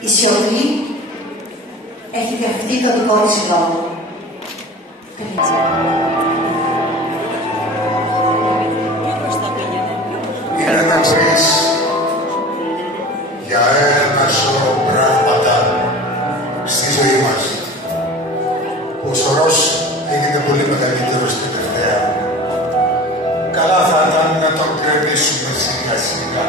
Η σιωπή έχει δεχτεί το δικό της λόγο. Είναι να ξέρεις για ένα σωρό πράγματα στη ζωή μας. Ο σωρός έγινε πολύ μεγαλύτερος τελευταία. Καλά θα ήταν να τον κρεμίσουμε σιγά σιγά.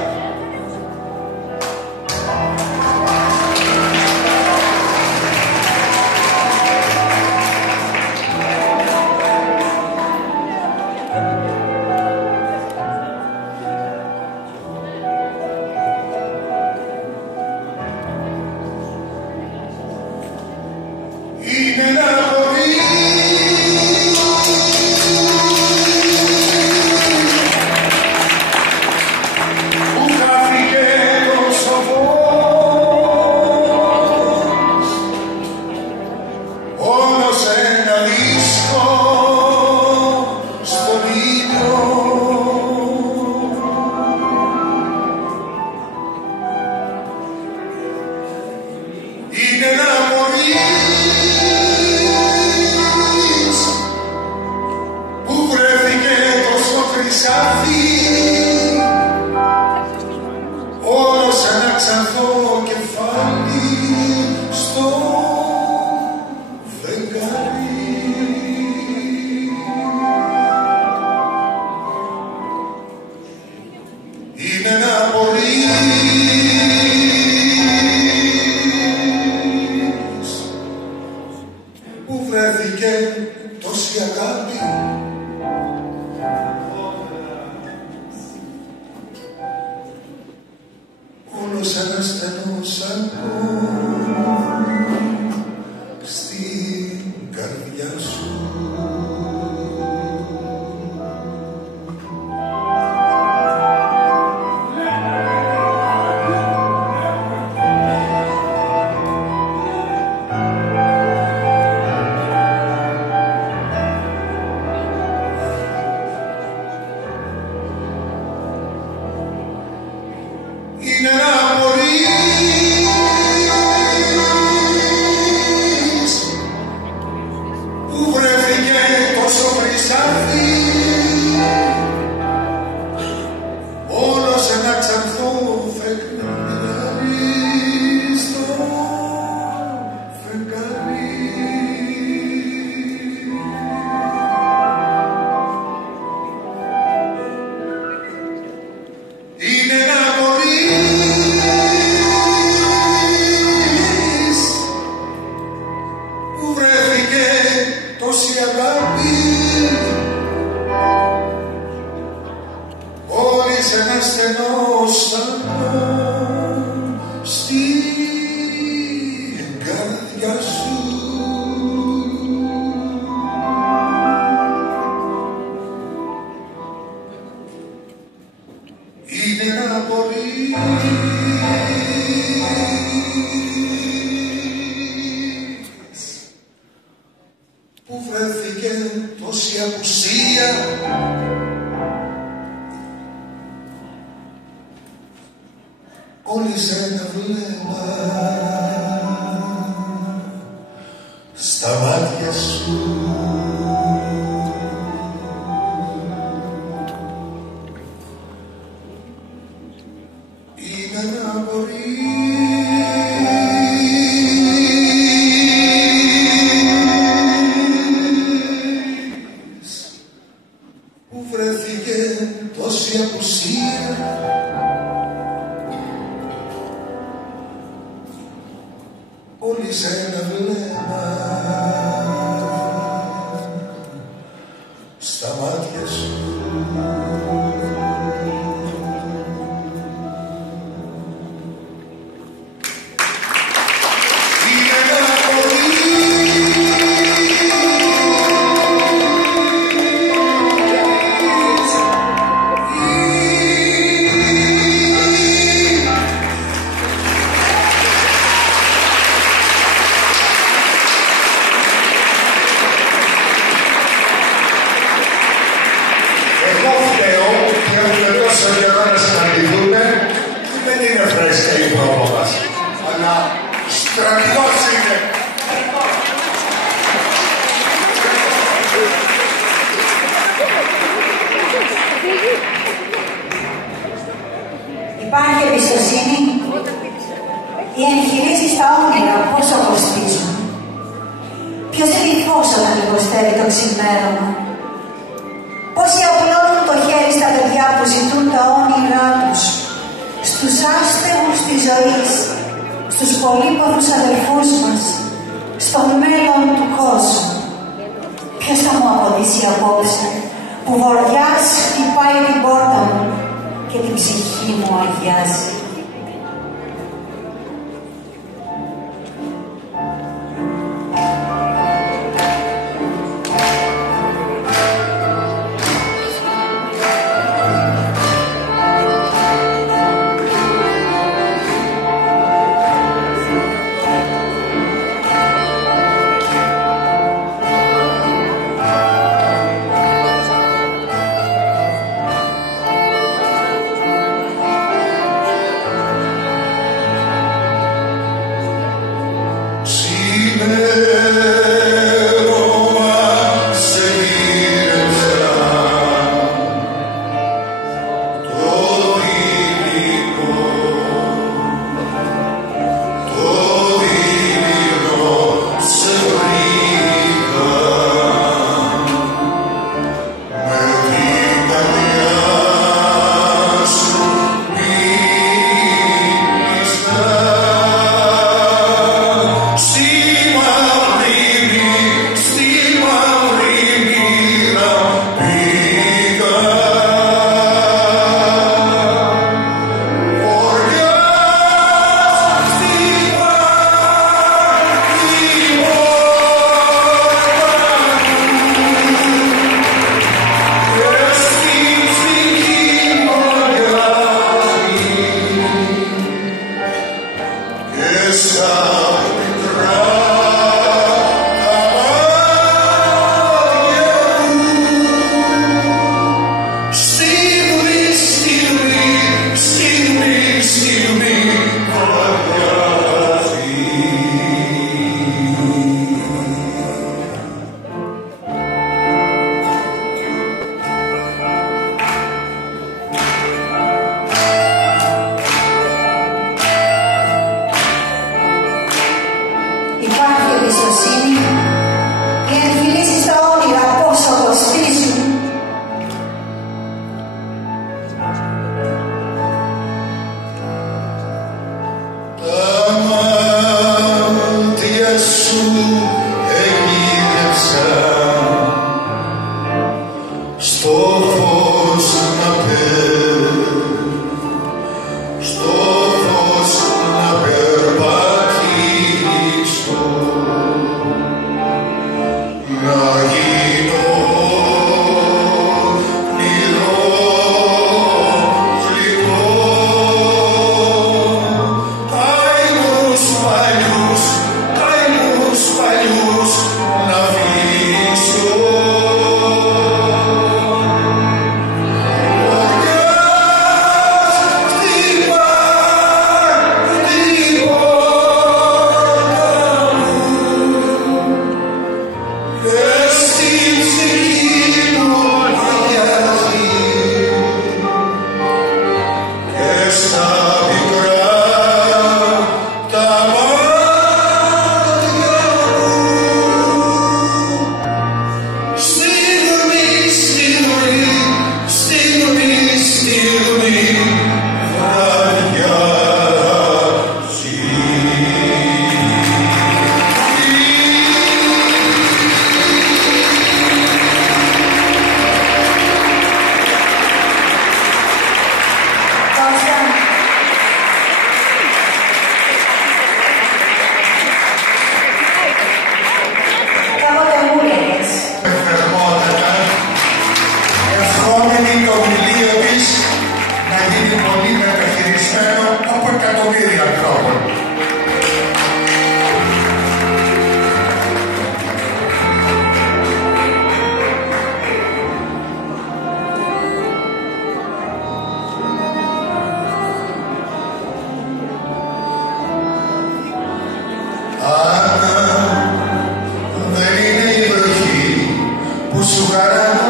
Είναι ένα μωρί στην καρδιά σου. Είναι ένα πολύ που βρέθηκε τόση απουσία όλοι σε ένα βλέμμα στα μάτια σου. Είναι ένα μπορείς που βρέθηκε τόση απουσία όλοι σε ένα βλέμμα στα μάτια σου. Δεν είναι φρέσκα η πρόβα μας, αλλά στρατιώς είναι. Υπάρχει εμπιστοσύνη. Οι εγχειρήσεις στα όνειρα πόσο κοστίζουν. Ποιος δίνει φως όταν λιγοστεύει το ξημέρωμα. Πόσοι απλώνουν το χέρι στα παιδιά που ζητούν τα όνειρά τους, στους άστεγους της ζωής, στους πολύπαθους αδελφούς μας, στο μέλλον του κόσμου. Ποιος θα μου αποδείξει απόψε που βοριάς χτυπάει την πόρτα μου και την ψυχή μου αγιάζει.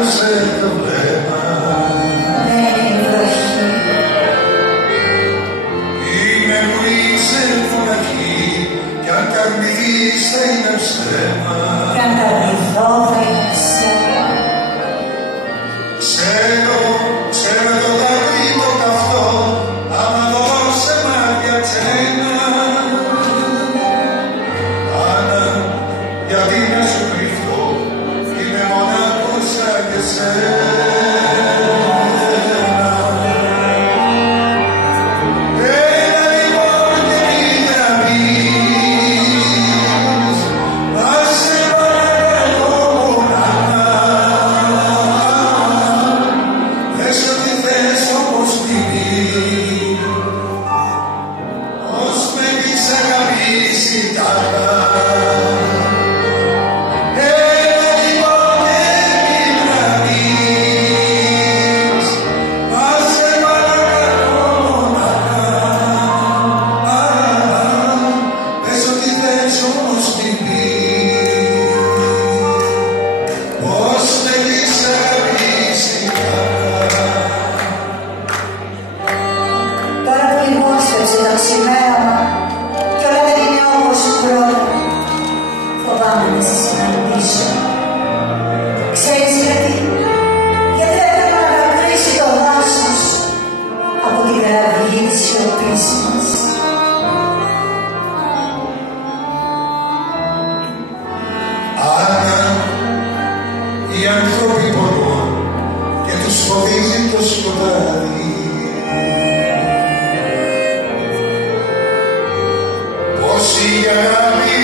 θάλασσε το βλέμμα. Είναι βουή σε φωνακή κι αν καρμηθείς θα είναι ψέμα. Κι αν καρμηθώ θα είναι ψέμα. Ξέρω το δάκρυ το καυτό άμα δω σε μάτια ξένα. Άννα, γιατί να σου κρυφτώ, είμαι μονάχος σαν και σένα. Έλα λοιπόν και μην τραβείς, ας σε παρακαλώ μονάχα. Θες ό,τι θες όπως τιμείς, ως με έχεις αγαπήσει τάχα. Έλα λοιπόν και μην τραβείς, ας σε παρακαλώ μονάχα. Θες ό,τι θες όπως τιμείς, ως με έχεις αγαπήσει τάχα. Τώρα που λιμόστρεψε το ξημέρωμα κι όλα δεν είναι όπως πρώτα, φοβάμαι να σε συναντήσω. Ξέρεις γιατί? Γιατί δεν πρέπει να κατακρίσει το δάσος από την κραυγή της σιωπής μας. Άννα, οι άνθρωποι πονούν και τους φοβίζει το σκοτάδι. Πως η αγάπη